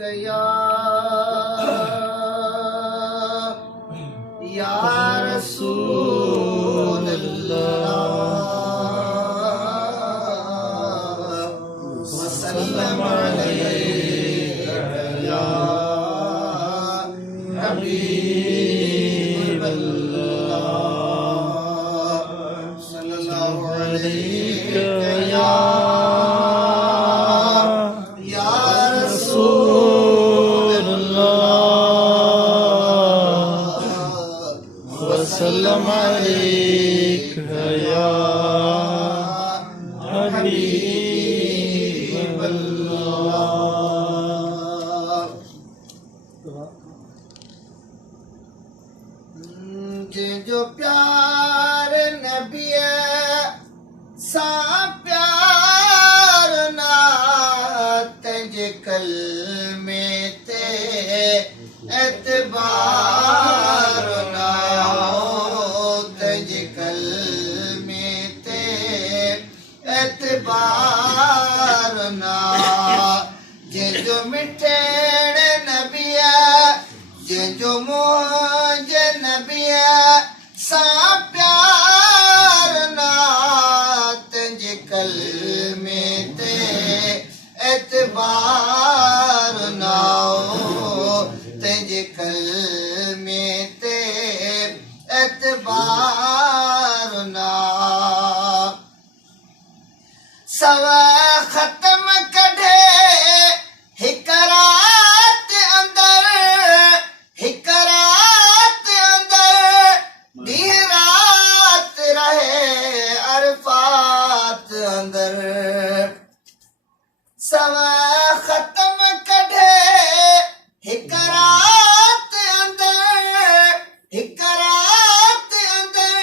या रसूल अल्लाह वसल्लम अलैका या हबीब अल्लाह सल्लल्लाहु अलैका या وسلم عليك يا حبيب الله जो प्यार नबी सा प्यार ना तंहिंजे कलमे ते एतबार ना तंहिंजे कलमे ते एतबार ना जंहिंजो मिठड़ नबी जंहिंजो मुंहिंज नबी सा प्यार ना तंहिंजे कलमे ते एतबार ना तंहिंजे कलमे ते एतबार ना सवा ख़त्म कढे हिक रात अंदर हिक रात अंदर ॾींहुं रात रहे अरफात अंदर सवा ख़त्म कढे हिक रात अंदर हिक रात अंदर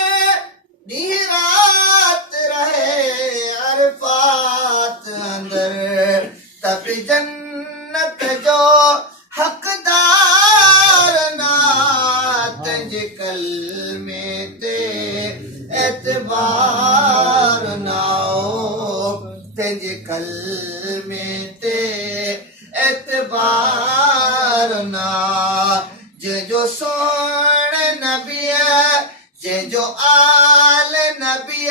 ॾींहुं रात रहे अरफात अंदर तब जन्नत जो हक़दार ना तंहिंजे कलमे ते एतबार ना तंहिंजे कलमे ते एतबार ना जंहिंजो सोण नबी जंहिंजो आल नबी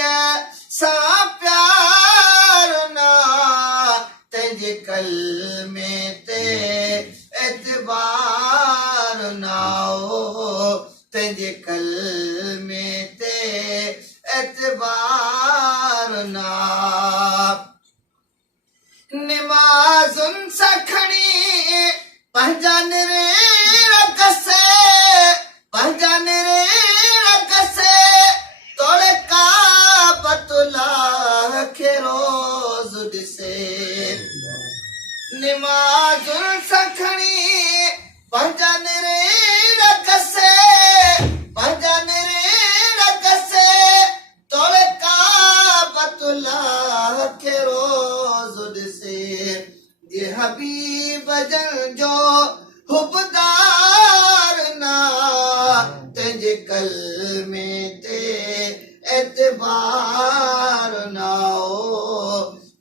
सा प्यार ना तंहिंजे कलमे ते एतबार ना तंहिंजे कलमे ते एतबार ना निमाज़ुनि सां खणी पंहिंजा निरेण कसे पंहिंजा निरेण कसे तोड़े काबतुल्लाह खे रोज़ ॾिसे निमाज़ुनि सां खणी पंहिंजा निरेण कसे पंहिंजा निरेण कसे तोड़े काबतुल्लाह खे रोज़ ॾिसे ये हबीब जन जो हुबदार ना तंहिंजे कलमे ते एतबार ना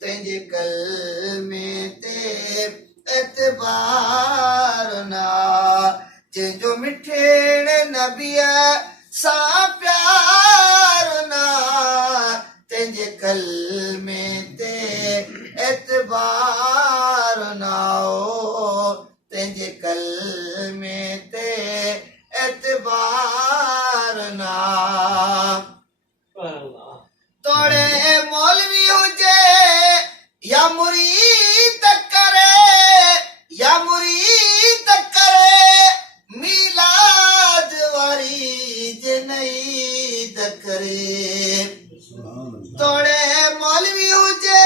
तंहिंजे कलमे ते एतबार ना जंहिंजो मिठड़ नबी सा प्यार ना तंहिंजे कलमे ते एतबार ना तंहिंजे कलमे ते एतबार ना तोड़े मौलवी हुजे या मुरीद करे या मुरीद करे मीलाद वारी जनईद करे तोड़े मौलवी हुजे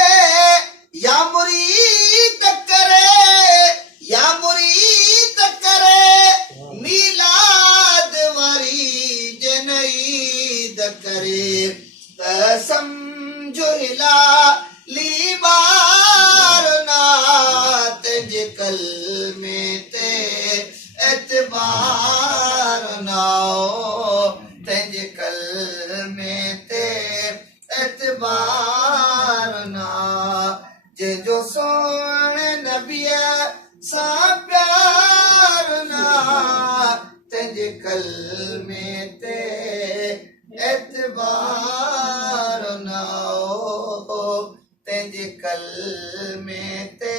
या मुरीद करे या मुरीद करे मीलाद वारी जनईद करे समझो हिलाली बार ना तंहिंजे कलमे ते एतबार ना तंहिंजे कलमे ते एतबार ना जंहिंजो सोण नबीअ सां कलमे ते एतबार ना हो, तंहिंजे कलमे ते